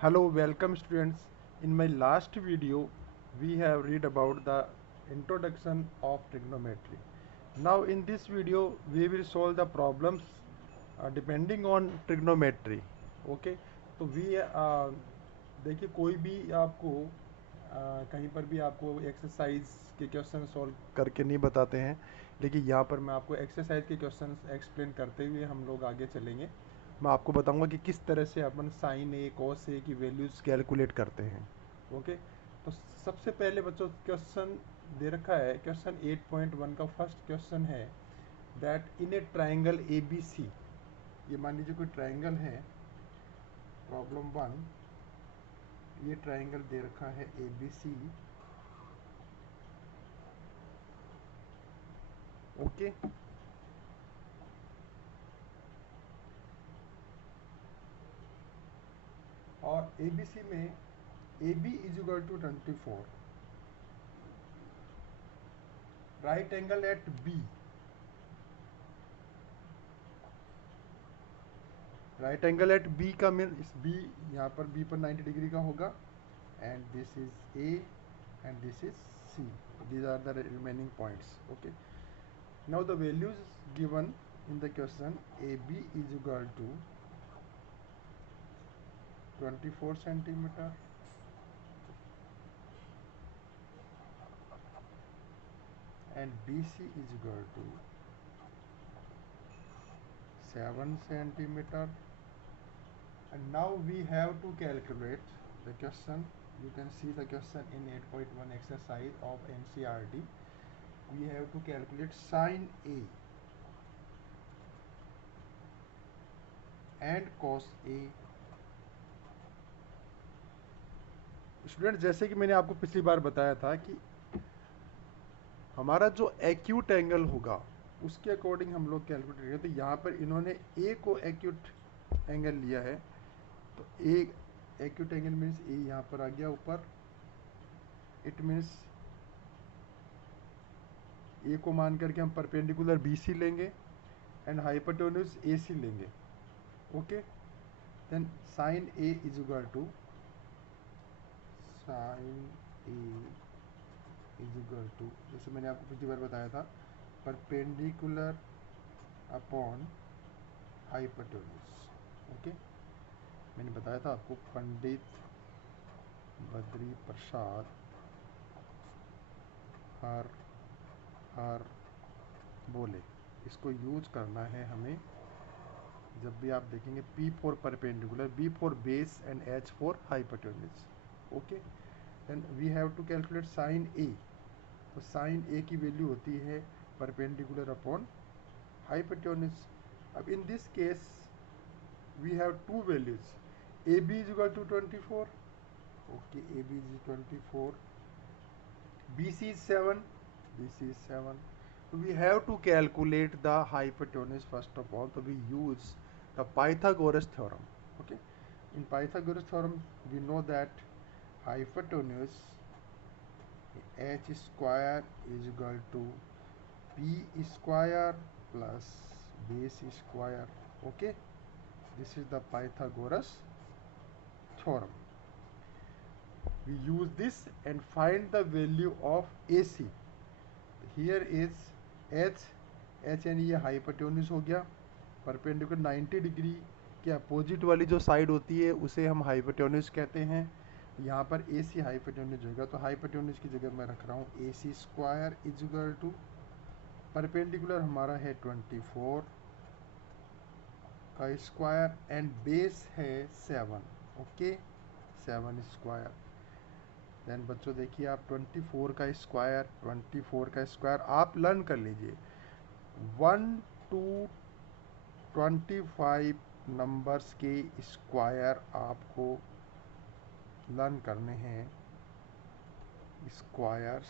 Hello, welcome students. In my last video, we have read about the introduction of trigonometry. Now in this video, we will solve the problems depending on trigonometry. Okay, तो देखिए कोई भी आपको कहीं पर भी आपको exercise के क्वेश्चन सॉल्व करके नहीं बताते हैं, लेकिन यहाँ पर मैं आपको एक्सरसाइज के क्वेश्चन एक्सप्लेन करते हुए हम लोग आगे चलेंगे। मैं आपको बताऊंगा कि किस तरह से अपन साइन ए कॉस ए की वैल्यूज़ कैलकुलेट करते हैं। ओके, तो सबसे पहले बच्चों क्वेश्चन दे रखा है। क्वेश्चन 8.1 का फर्स्ट क्वेश्चन है that in a triangle A B C, ये मान लीजिए कोई ट्राइंगल है। प्रॉब्लम 1, ये ट्राइंगल दे रखा है ए बी सी। ओके, और ए बी सी में A B is equal to 24, right angle at B, right angle at B का मीन इस बी यहाँ पर बी पर 90 डिग्री का होगा, and this is A and this is C, these are the remaining points. Okay, now the values given in the question A B is equal to 24 centimetre, and BC is equal to 7 centimeter. And now we have to calculate the question. You can see the question in 8.1 exercise of NCERT. We have to calculate sin A and cos A. Student, जैसे कि मैंने आपको पिछली बार बताया था कि हमारा जो एक्यूट एंगल होगा उसके अकॉर्डिंग हम लोग कैलकुलेट करेंगे। तो यहाँ पर इन्होंने ए को एक्यूट एंगल लिया है, तो ए एक्यूट एंगल मीन्स ए यहाँ पर आ गया ऊपर। इट मीन्स ए को मान करके हम परपेंडिकुलर बी सी लेंगे एंड हाइपोटेन्यूज ए सी लेंगे। Okay, then sine A is equal to sine A is equal to, जैसे मैंने आपको पिछली बार बताया था, परपेंडिकुलर अपॉन हाइपोटेन्यूज। ओके, मैंने बताया था आपको पंडित बद्री प्रसाद हर हर बोले, इसको यूज करना है हमें जब भी आप देखेंगे P for perpendicular, B for base and H for hypotenuse. Okay, then we have to calculate sine A। तो साइन A की वैल्यू होती है परपेंडिकुलर अपॉन हाइपोटेन्यूज। अब in this case we have two values, AB is equal to 24। Okay, AB is 24, BC is 7, BC is 7. So we have to calculate the hypotenuse first of all. So we use the Pythagoras theorem. Okay, in Pythagoras theorem we know that hypotenuse h square is equal to p square plus base square. Okay, this is the Pythagoras theorem. We use this and find the value of AC. Here is H, H यानी ये hypotenuse हो गया। Perpendicular 90 degree के opposite वाली जो side होती है उसे हम हाइपोटेन्यूज कहते हैं। यहाँ पर ए सी हाइपोटेन्यूज होगा, तो हाइपोटेन्यूज की जगह मैं रख रहा हूँ A C square is equal to, perpendicular हमारा है 24 का स्क्वायर एंड बेस है 7। Okay, 7 square. देन बच्चों देखिए आप 24 का स्क्वायर, 24 का स्क्वायर आप लर्न कर लीजिए। 1 to 25 नंबर्स के स्क्वायर आपको लर्न करने हैं, स्क्वायर्स।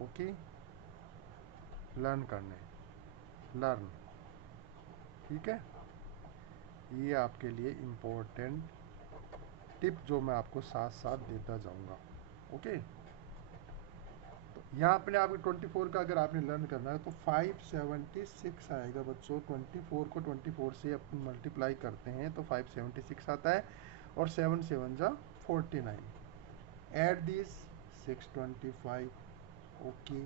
ओके, लर्न करने, लर्न, ठीक है। ये आपके लिए इम्पोर्टेंट टिप जो मैं आपको साथ साथ देता जाऊंगा। ओके, तो यहाँ अपने आपके 24 का अगर आपने लर्न करना है तो 576 आएगा बच्चों। 24 को 24 से अपन मल्टीप्लाई करते हैं तो 576 आता है। और 7 7 जा 49. Add these 625. Okay.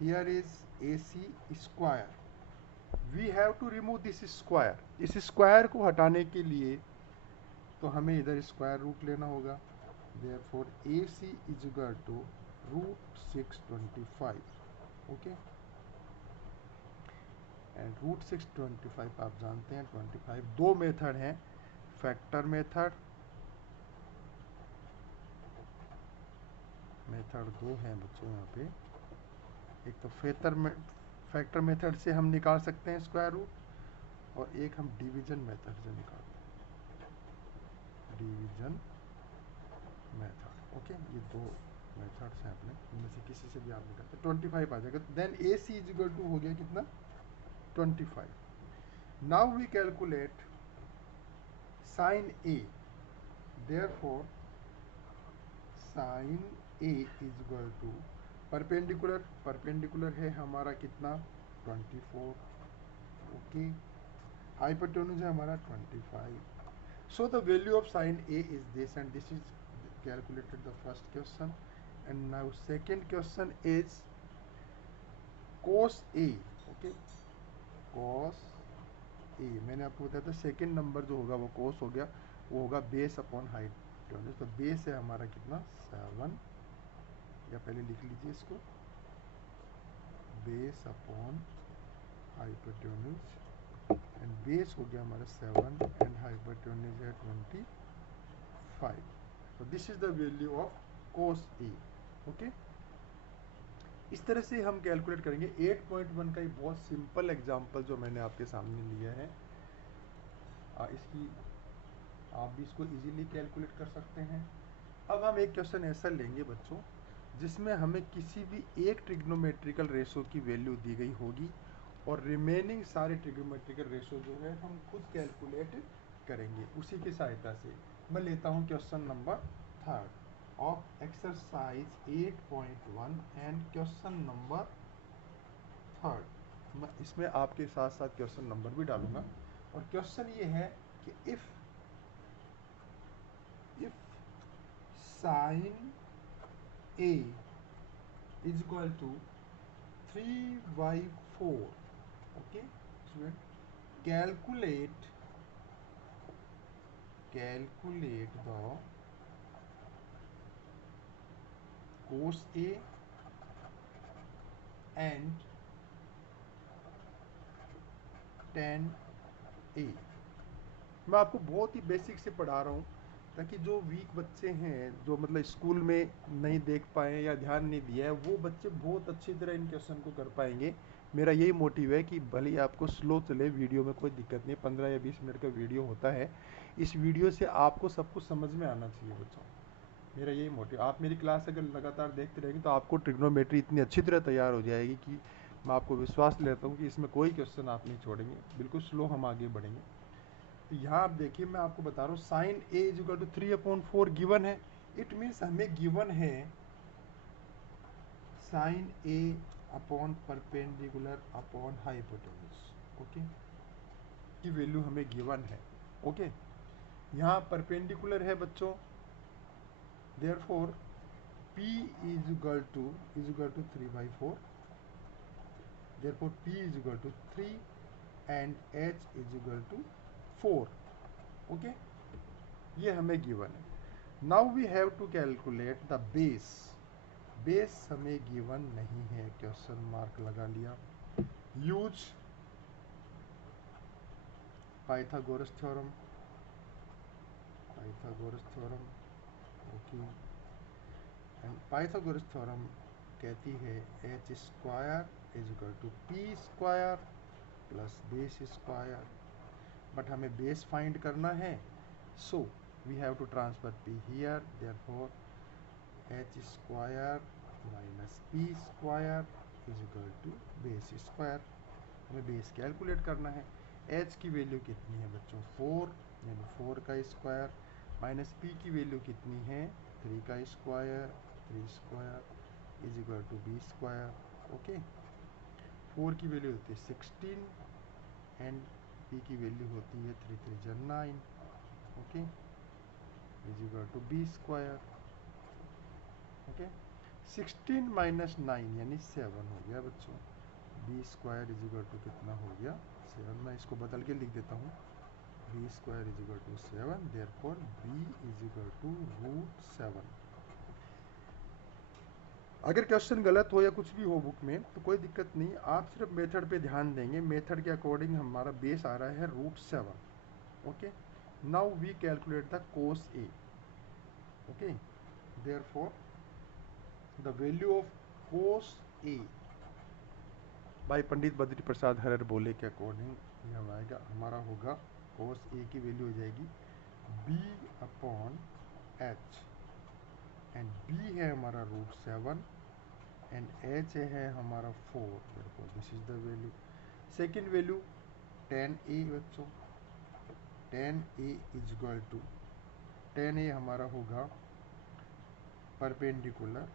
Here is AC square. We have to remove this square. इस स्क्वायर को हटाने के लिए तो हमें इधर स्क्वायर रूट लेना होगा. Therefore AC is equal to root 625. Okay. And root 625 आप जानते हैं 25. दो मेथड हैं, फैक्टर मेथड, मेथड दो हैं बच्चों यहाँ पे. एक तो फैक्टर मेथड से हम निकाल सकते हैं स्क्वायर रूट, और एक हम डिवीजन मेथड से निकालते हैं, डिवीजन मेथड. ओके, ये दो मेथड्स हैं अपने, इनमें से किसी से भी आप निकालते हैं 25 आ जाएगा. Then A C is equal to हो गया कितना 25. Now we calculate sin A. Therefore, sin A is equal to perpendicular है हमारा कितना 24. ओके, हाइपोटेन्यूज है हमारा 25. So the value of sin A is this, and this is calculated the first question. And now second question is cos A. Okay, cos ए. मैंने आपको बताया था second number जो होगा वो कोस हो गया, वो होगा बेस अपॉन हाइपोटेन्यूज. तो बेस है हमारा कितना 7, या पहले लिख लीजिए इसको, base upon hypotenuse, and base हो गया हमारा 7 एंड हाइपोटेन्यूज है 25. तो this is the value of cos A. Okay, इस तरह से हम कैलकुलेट करेंगे. 8.1 का एक बहुत सिंपल एग्जांपल जो मैंने आपके सामने लिया है, इसकी आप भी इसको इजीली कैलकुलेट कर सकते हैं. अब हम एक क्वेश्चन ऐसा लेंगे बच्चों जिसमें हमें किसी भी एक ट्रिग्नोमेट्रिकल रेशो की वैल्यू दी गई होगी, और रिमेनिंग सारे ट्रिग्नोमेट्रिकल रेशो जो है हम खुद कैलकुलेट करेंगे उसी की सहायता से. मैं लेता हूँ question number 3 of exercise 8.1 and question number 3. मैं इसमें आपके साथ साथ क्वेश्चन नंबर भी डालूंगा. और क्वेश्चन ये है कि if sin A is equal to 3/4. Okay, student, calculate the cos A and tan A. मैं आपको बहुत ही बेसिक से पढ़ा रहा हूँ ताकि जो वीक बच्चे हैं, जो मतलब स्कूल में नहीं देख पाए या ध्यान नहीं दिया है, वो बच्चे बहुत अच्छी तरह इन क्वेश्चन को कर पाएंगे. मेरा यही मोटिव है कि भले ही आपको स्लो चले, वीडियो में कोई दिक्कत नहीं, 15 या 20 मिनट का वीडियो होता है. इस वीडियो से आपको सब कुछ समझ में आना चाहिए बच्चों, मेरा यही मोटिव. आप मेरी क्लास अगर लगातार देखते रहेंगे तो आपको ट्रिग्नोमेट्री इतनी अच्छी तरह तैयार हो जाएगी कि मैं आपको विश्वास लेता हूँ कि इसमें कोई क्वेश्चन आप नहीं छोड़ेंगे. बिल्कुल स्लो हम आगे बढ़ेंगे. तो यहाँ आप देखिए, मैं आपको बता रहा हूँ sine A is equal to 3/4 given है. इट मीन्स हमें गिवन है sine A upon perpendicular upon hypotenuse. Okay, की वैल्यू हमें गिवन है. ओके, यहाँ परपेंडिकुलर है बच्चों, therefore P is equal to 3/4. Therefore P is equal to 3 and H is equal to 4. Okay, ये हमें गिवन है. Now we have to calculate the base. Base हमें गिवन नहीं है, क्वेश्चन मार्क लगा लिया. Use Pythagoras theorem. Okay, and Pythagoras theorem कहती है h square is equal to p square plus base square. But हमें बेस फाइंड करना है, so we have to transfer p here. Therefore h square minus p square is equal to base square. हमें base calculate करना है. h की value कितनी है बच्चों 4, यानी 4 का स्क्वायर, माइनस p की वैल्यू कितनी है 3 का square, 3 square is equal to B square. Okay, 4 की वैल्यू होती है 16 एंड p की वैल्यू होती है 3 3 9. Okay, is equal to B square. Okay, 16 minus 9 यानी 7 हो गया बच्चों। B square is equal to कितना हो गया 7। मैं इसको बदल के लिख देता हूँ, B square is equal to 7, therefore B is equal to root 7। अगर क्वेश्चन गलत हो या कुछ भी हो बुक में तो कोई दिक्कत नहीं, आप सिर्फ मेथड पे ध्यान देंगे। मेथड के अकॉर्डिंग हमारा बेस आ रहा है root 7। Okay, now we calculate the cos A. Okay, therefore the value of cos A by Pandit Badri Prasad हरर बोले के अकॉर्डिंग ये हमारा होगा कोस ए की वैल्यू हो जाएगी B upon H, and B है हमारा रूट 7 एंड एच है हमारा 4, देखो this is the value. Second value tan A बच्चों, tan A is equal to, tan A हमारा होगा परपेंडिकुलर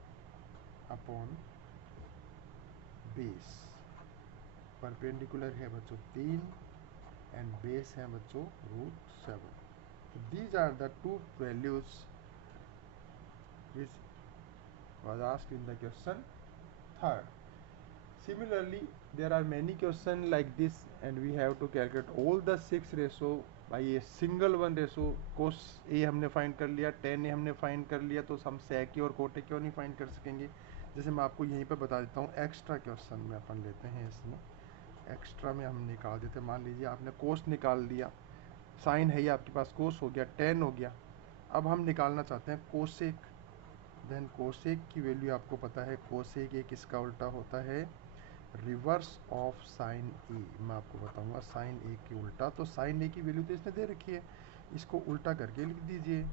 अपॉन बेस। परपेंडिकुलर है बच्चों 3 एंड बेस है बच्चों root 7। These are the two values which was asked in the question 3rd. Similarly, there are many questions like this and we have to calculate all the 6 ratio by a single one ratio। cos a हमने find कर लिया, tan a हमने find कर लिया, तो हम sec a और cot a क्यों नहीं फाइंड कर सकेंगे। जैसे मैं आपको यहीं पर बता देता हूँ, एक्स्ट्रा क्वेश्चन में अपन लेते हैं, इसमें एक्स्ट्रा में हम निकाल देते हैं। मान लीजिए आपने कोस निकाल लिया, साइन है ये आपके पास, कोस हो गया, tan हो गया। अब हम निकालना चाहते हैं कोसेक, देन कोसेक की वैल्यू आपको पता है, कोसेक ये किसका उल्टा होता है, रिवर्स ऑफ साइन ए। मैं आपको बताऊंगा साइन ए की उल्टा, तो साइन ए की वैल्यू तो इसने दे रखी है, इसको उल्टा करके लिख दीजिए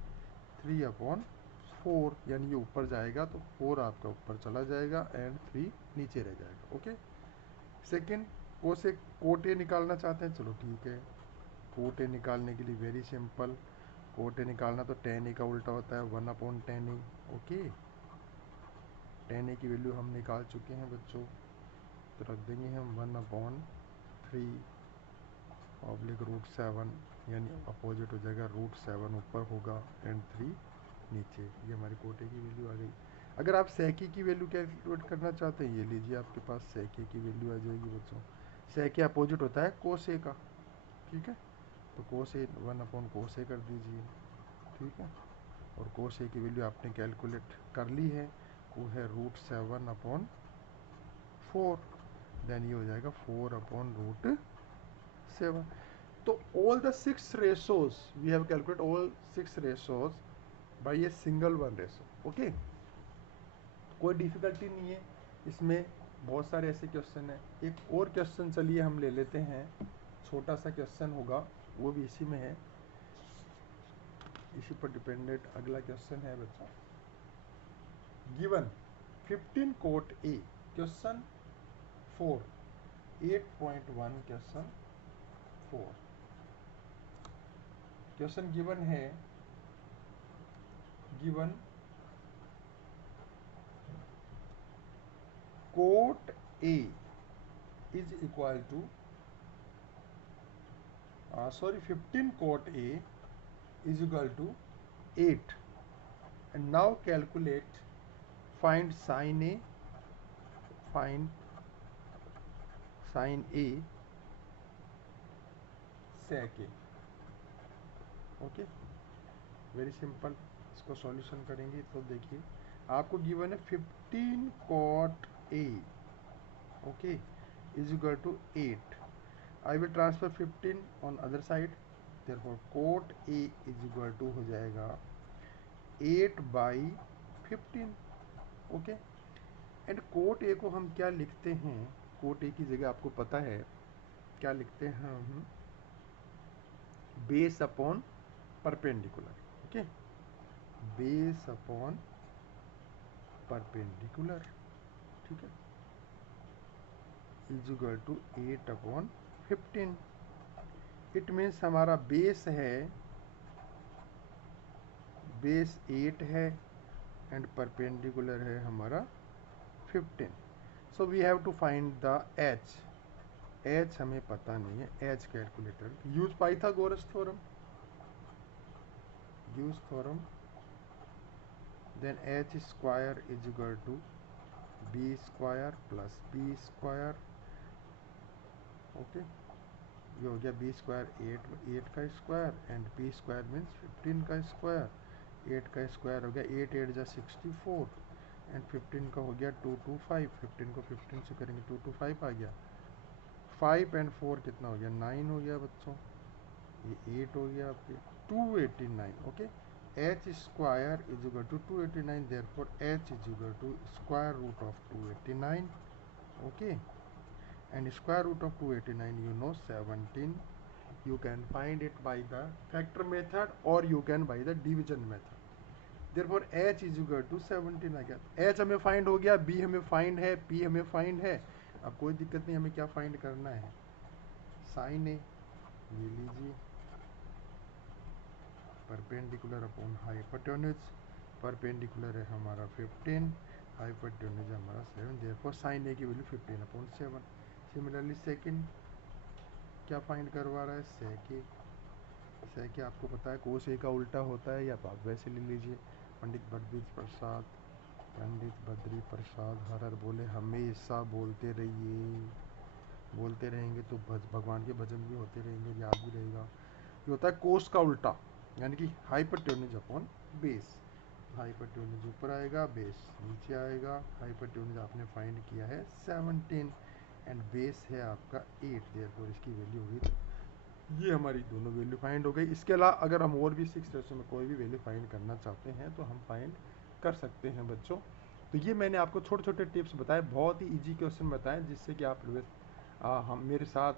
3/4, यानी ये ऊपर जाएगा तो 4 आपका ऊपर चला जाएगा एंड 3 नीचे रह जाएगा। Okay, second cosec cot A निकालना चाहते हैं, चलो ठीक है, कोट ए निकालने के लिए वेरी सिंपल, कोट ए निकालना तो tan ए का उल्टा होता है 1/tan ए। ओके, tan ए की वैल्यू हम निकाल चुके हैं बच्चों, तो रख देंगे हम 1/3 ऑब्लिक रूट 7, यानी अपोजिट हो जाएगा, रूट 7 ऊपर होगा एंड 3 नीचे। ये हमारी कोट ए की वैल्यू आ गई। अगर आप sec ए की वैल्यू कैलकुलेट करना चाहते हैं, ये लीजिए आपके पास sec ए की वैल्यू आ जाएगी बच्चों। sec ए अपोजिट होता है cos ए का, ठीक है, तो cos ए 1/cos ए कर दीजिए, ठीक है, और cos ए की वैल्यू आपने कैलकुलेट कर ली है, वो है रूट 7/4, देन ये हो जाएगा 4/√7। तो all the 6 ratios we have calculate all 6 ratios by a single one ratio. Okay, कोई डिफिकल्टी नहीं है इसमें, बहुत सारे ऐसे क्वेश्चन है। एक और क्वेश्चन चलिए हम ले लेते हैं, छोटा सा क्वेश्चन होगा, वो भी इसी में है, इसी पर डिपेंडेंट अगला क्वेश्चन है बच्चों। Given 15 cot A, question 4, 8.1 question 4। Question given है, given cot A is equal to 15 cot A is equal to 8, and now calculate, find sin a, sec a। Okay, very simple, इसको solution करेंगे तो देखिए आपको given है 15 cot a, okay, is equal to 8। I will transfer 15 on other side, therefore cot a is equal to हो जाएगा 8/15। Okay, and cot A को हम क्या लिखते हैं, कोट ए की जगह आपको पता है क्या लिखते हैं हम, base upon perpendicular. Okay, base upon perpendicular, ठीक है, is equal to 8/15। It means हमारा बेस है, बेस 8 है एंड परपेंडिकुलर है हमारा 15। So we have to find the H. H हमें पता नहीं है, H calculator use Pythagoras theorem, use theorem, then h square is equal to b square plus b square. Okay, ये हो गया बी स्क्वायर 8 का स्क्वायर एंड बी स्क्वायर मीन्स 15 का स्क्वायर. 8 का स्क्वायर हो गया 8 8 जा 64 एंड 15 का हो गया 225. 15 को 15 से करेंगे 225 आ गया. 5 एंड 4 कितना हो गया 9 हो गया बच्चों. ये 8 हो गया आपके 289. Okay, H square is equal to 289, therefore H is equal to square root of 289. Okay, and square root of 289 you know 17. You can find it by the factor method or you can by the division method. therefore h is equal to 17 आ गया. h हमें find हो गया, b हमें find है, p हमें find है. अब कोई दिक्कत नहीं, हमें क्या फाइंड करना है, साइन ए ले लीजिए, परपेंडिकुलर अपॉन हाइपोटेन्यूज. परपेंडिकुलर है हमारा 15, हाइपोटेन्यूज हमारा 7, देयरफॉर साइन ए की वैल्यू 15/7. सिमिलरली सेकंड क्या फाइंड करवा रहा है, सेक ए. सेक ए आपको पता है कोस ए का उल्टा होता है, या आप वैसे ले लीजिए. पंडित बद्री प्रसाद हर हर बोले हमेशा बोलते रहिए, बोलते रहेंगे तो भगवान के भजन भी होते रहेंगे, याद भी रहेगा. ये होता है कोस का उल्टा, यानी कि हाइपोटेन्यूज अपॉन बेस. हाइपोटेन्यूज ऊपर आएगा, बेस नीचे आएगा. हाइपोटेन्यूज आपने फाइंड किया है 17 एंड बेस है आपका 8, देयरफॉर इसकी वैल्यू होगी. ये हमारी दोनों वैल्यू फाइंड हो गई. इसके अलावा अगर हम और भी 6 क्वेश्चन में कोई भी वैल्यू फाइंड करना चाहते हैं तो हम फाइंड कर सकते हैं बच्चों. तो ये मैंने आपको छोटे छोटे टिप्स बताए, बहुत ही इजी क्वेश्चन बताए, जिससे कि आप हम मेरे साथ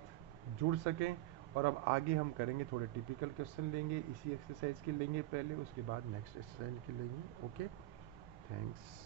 जुड़ सकें. और अब आगे हम करेंगे, थोड़े टिपिकल क्वेश्चन लेंगे, इसी एक्सरसाइज के लेंगे पहले, उसके बाद नेक्स्ट एक्सरसाइज के लेंगे. Okay, thanks.